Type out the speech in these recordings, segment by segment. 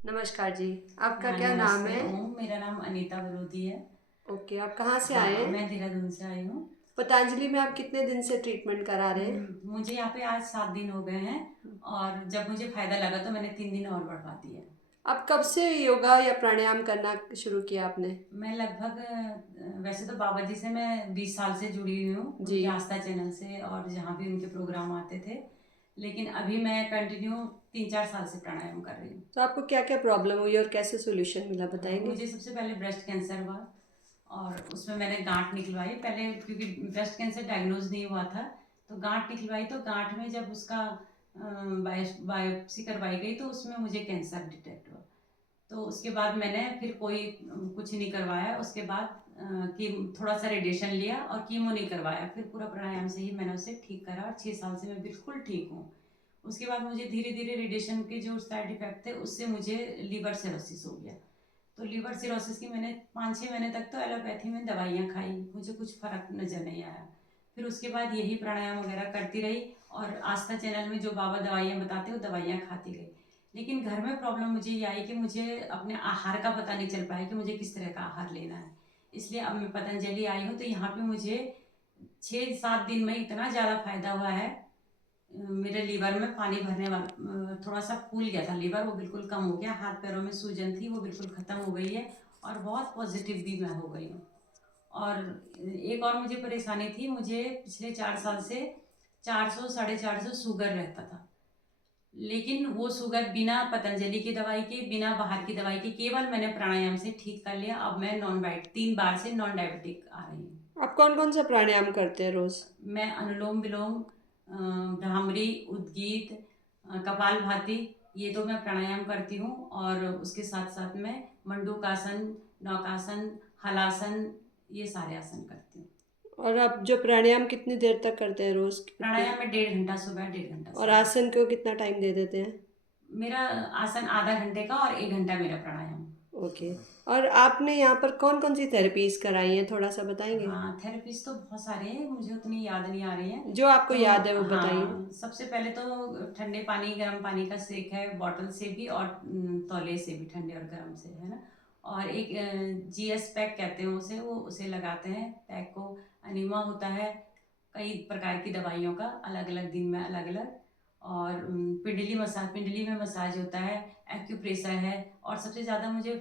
नमस्कार जी। आपका हाँ, क्या नाम नमस्ते है? ओम, मेरा नाम अनीता बलोदी है। ओके, आप कहाँ से आए हाँ, हैं? मैं देहरादून से आई हूँ। पतंजलि में आप कितने दिन से ट्रीटमेंट करा रहे हैं? मुझे यहाँ पे आज 7 दिन हो गए हैं और जब मुझे फ़ायदा लगा तो मैंने 3 दिन और बढ़वा दिया। आप कब से योगा या प्राणायाम करना शुरू किया आपने? मैं लगभग वैसे तो बाबा जी से मैं 20 साल से जुड़ी हुई हूँ, जी। उनके आस्था चैनल से और जहाँ भी उनके प्रोग्राम आते थे। लेकिन अभी मैं कंटिन्यू 3-4 साल से प्राणायाम कर रही हूँ। तो आपको क्या-क्या प्रॉब्लम हुई और कैसे सॉल्यूशन मिला बताएंगे? मुझे सबसे पहले ब्रेस्ट कैंसर हुआ और उसमें मैंने गांठ निकलवाई पहले, क्योंकि ब्रेस्ट कैंसर डायग्नोज नहीं हुआ था। तो गांठ निकलवाई तो गांठ में जब उसका बायोप्सी करवाई गई तो उसमें मुझे कैंसर डिटेक्ट हुआ। तो उसके बाद मैंने फिर कोई कुछ नहीं करवाया। उसके बाद कि थोड़ा सा रेडिएशन लिया और कीमो नहीं करवाया, फिर पूरा प्राणायाम से ही मैंने उसे ठीक करा और 6 साल से मैं बिल्कुल ठीक हूँ। उसके बाद मुझे धीरे धीरे रेडिएशन के जो साइड इफेक्ट थे उससे मुझे लीवर सिरोसिस हो गया। तो लीवर सिरोसिस की मैंने 5-6 महीने तक तो एलोपैथी में दवाइयाँ खाई, मुझे कुछ फ़र्क नज़र नहीं आया। फिर उसके बाद यही प्राणायाम वगैरह करती रही और आस्था चैनल में जो बाबा दवाइयाँ बताते वो दवाइयाँ खाती गई। लेकिन घर में प्रॉब्लम मुझे ये आई कि मुझे अपने आहार का पता नहीं चल पाया कि मुझे किस तरह का आहार लेना है। इसलिए अब मैं पतंजलि आई हूँ तो यहाँ पे मुझे 6-7 दिन में इतना ज़्यादा फायदा हुआ है। मेरे लीवर में पानी भरने वाला थोड़ा सा फूल गया था लीवर, वो बिल्कुल कम हो गया। हाथ पैरों में सूजन थी वो बिल्कुल ख़त्म हो गई है और बहुत पॉजिटिव भी मैं हो गई हूँ। और एक और मुझे परेशानी थी, मुझे पिछले 4 साल से 400 450 शुगर रहता था। लेकिन वो शुगर बिना पतंजलि की दवाई के, बिना बाहर की दवाई के, केवल मैंने प्राणायाम से ठीक कर लिया। अब मैं नॉन डाइट 3 बार से नॉन डायबिटिक आ रही हूँ। आप कौन-कौन सा प्राणायाम करते हैं रोज़? मैं अनुलोम विलोम, भ्रामरी, उद्गीत, कपालभाति, ये तो मैं प्राणायाम करती हूँ और उसके साथ साथ मैं मंडूकासन, नौकासन, हलासन, ये सारे आसन करती हूँ। और आप जो प्राणायाम कितनी देर तक करते हैं रोज़? कितने? प्राणायाम में 1.5 घंटा सुबह, 1.5 घंटा और शाम। आसन को कितना टाइम दे देते हैं? मेरा आसन आधा घंटे का और 1 घंटा मेरा प्राणायाम। ओके। और आपने यहाँ पर कौन-कौन सी थेरेपीज़ कराई हैं, थोड़ा-सा बताएंगे? हाँ, थेरेपीज़ तो बहुत सारे हैं, मुझे उतनी याद नहीं आ रही हैं। जो आपको तो याद है वो बताइए। हाँ, सबसे पहले तो ठंडे पानी, गर्म पानी का सेक है, बॉटल से भी और तौलिए से भी, ठंडे और गर्म से, है ना? और एक जीएस पैक कहते हैं उसे, वो उसे लगाते हैं पैक को। अनीमा होता है, कई प्रकार की दवाइयों का, अलग-अलग दिन में अलग-अलग। और पिंडली में मसाज होता है, एक्यूप्रेशर है। और सबसे ज़्यादा मुझे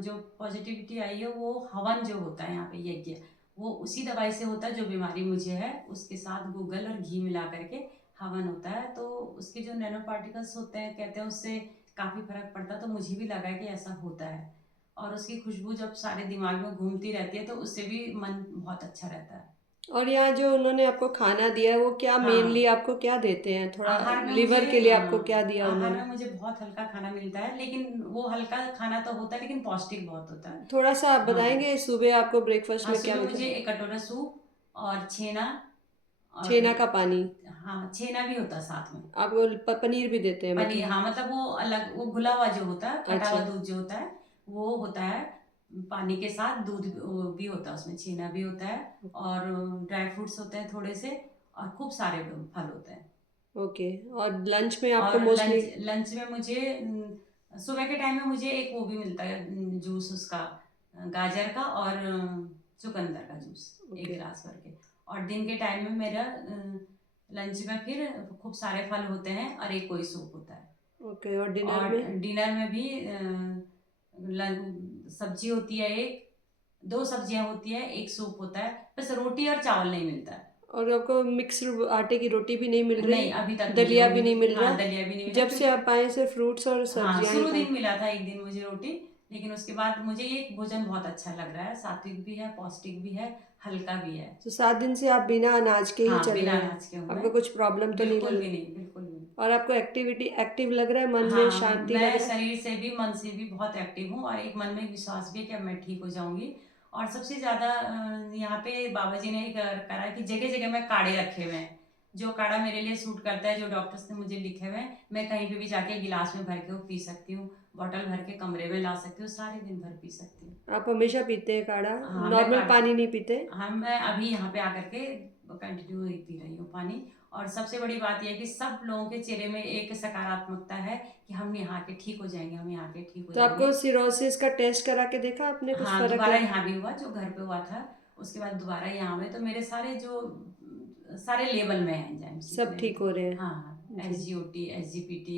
जो पॉजिटिविटी आई है वो हवन जो होता है यहाँ पे, यज्ञ, वो उसी दवाई से होता है जो बीमारी मुझे है, उसके साथ गूगल और घी मिला करके हवन होता है। तो उसके जो नैनो पार्टिकल्स होते हैं, कहते हैं उससे काफ़ी फर्क पड़ता है। तो मुझे भी लगा है कि ऐसा होता है। और उसकी खुशबू जब सारे दिमाग में घूमती रहती है तो उससे भी मन बहुत अच्छा रहता है। और यहाँ जो उन्होंने आपको खाना दिया है वो क्या मेनली हाँ, आपको क्या देते हैं? थोड़ा आहार में मुझे लिवर के लिए आपको क्या दिया आहार उन्होंने? में मुझे बहुत हल्का खाना मिलता है, लेकिन वो हल्का खाना तो होता है लेकिन पौष्टिक बहुत होता है। थोड़ा सा आप हाँ, बताएंगे सुबह आपको ब्रेकफास्ट हाँ, में क्या सुबह मिलता मुझे है? 1 कटोरा सूप और छेना और छेना का पानी। हाँ, छेना भी होता है साथ में। आप वो पनीर भी देते हैं पनीर, मतलब? हाँ, मतलब वो अलग, वो घुला हुआ जो होता है, फटा अच्छा। हुआ दूध जो होता है, वो होता है। पानी के साथ दूध भी होता है उसमें, छेना भी होता है और ड्राई फ्रूट्स होते हैं थोड़े से और खूब सारे फल होते हैं। ओके। और लंच में आपको और मोस्टली? लंच लंच में मुझे सुबह के टाइम में मुझे एक वो भी मिलता है, जूस उसका, गाजर का और चुकंदर का जूस, एक ओके। गिलास भर के। और दिन के टाइम में मेरा लंच में फिर खूब सारे फल होते हैं और एक कोई सूप होता है। ओके। और डिनर और में? डिनर में भी सब्जी होती है एक, 2 सब्जियां होती है, एक सूप होता है, बस रोटी और चावल नहीं मिलता है। और आपको मिक्स्ड आटे की रोटी भी नहीं मिल नहीं, रही? अभी तक मुझे दलिया वो भी नहीं नहीं मिली। मिल हाँ, रहा? दलिया भी नहीं मिला जब से क्योंकि आप आए सिर्फ फ्रूट्स और हाँ, सब्जियां ही शुरू खाई? दिन मिला था एक दिन मुझे रोटी। लेकिन उसके बाद मुझे ये भोजन बहुत अच्छा लग रहा है, सात्विक भी है, पौष्टिक भी है, हल्का भी है। तो 7 दिन से आप बिना अनाज के ही हाँ, चल बिना रहे हैं? अनाज के हूँ मैं। आपको कुछ प्रॉब्लम तो नहीं लग बिल्कुल भी रही? नहीं, बिल्कुल भी नहीं। और आपको एक्टिविटी एक्टिव लग रहा है, मन में हाँ, शांति लग मैं रहा है? शरीर से भी मन से भी बहुत एक्टिव हूँ और एक मन में विश्वास भी है कि अब मैं ठीक हो जाऊंगी। और सबसे ज़्यादा यहाँ पे बाबा जी ने करा है कि जगह जगह में काढ़े रखे हुए हैं। जो काढ़ा मेरे लिए सूट करता है, जो डॉक्टर्स ने मुझे लिखे हुए हैं, मैं कहीं पे भी जाके गिलास में भर के वो पी सकती हूँ, बॉटल भर के कमरे में ला सकती हूँ, सारे दिन भर पी सकती हूँ। आप हमेशा पीते हैं काढ़ा? हाँ, मैं नॉर्मल काढ़ा, पानी नहीं पीते? हाँ, मैं अभी यहाँ पे आकर के कंटिन्यू ही पी रही हूँ पानी। और सबसे बड़ी बात यह है कि सब लोगों के चेहरे में एक सकारात्मकता है कि हम यहाँ के ठीक हो जाएंगे, हम यहाँ के ठीक हो तो जाएंगे। आपको सिरोसिस का टेस्ट करा के देखा आपने, कुछ हाँ, फर्क दोबारा लगा? यहाँ भी हुआ, जो घर पे हुआ था उसके बाद दोबारा यहाँ हुए, तो मेरे सारे जो सारे लेवल में हैं एंजाइम्स सब जितने भी ठीक थे। हो रहे हैं? हाँ हाँ, जी, SGOT, SGPT,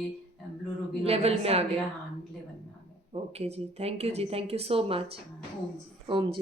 ब्लूरोबिन लेवल वगैरह में आ सब मेरा गया। हाँ लेवल में आ गया। ओके जी, थैंक यू हाँ जी, जी। Thank you so much. हाँ, ओम जी। ओम जी।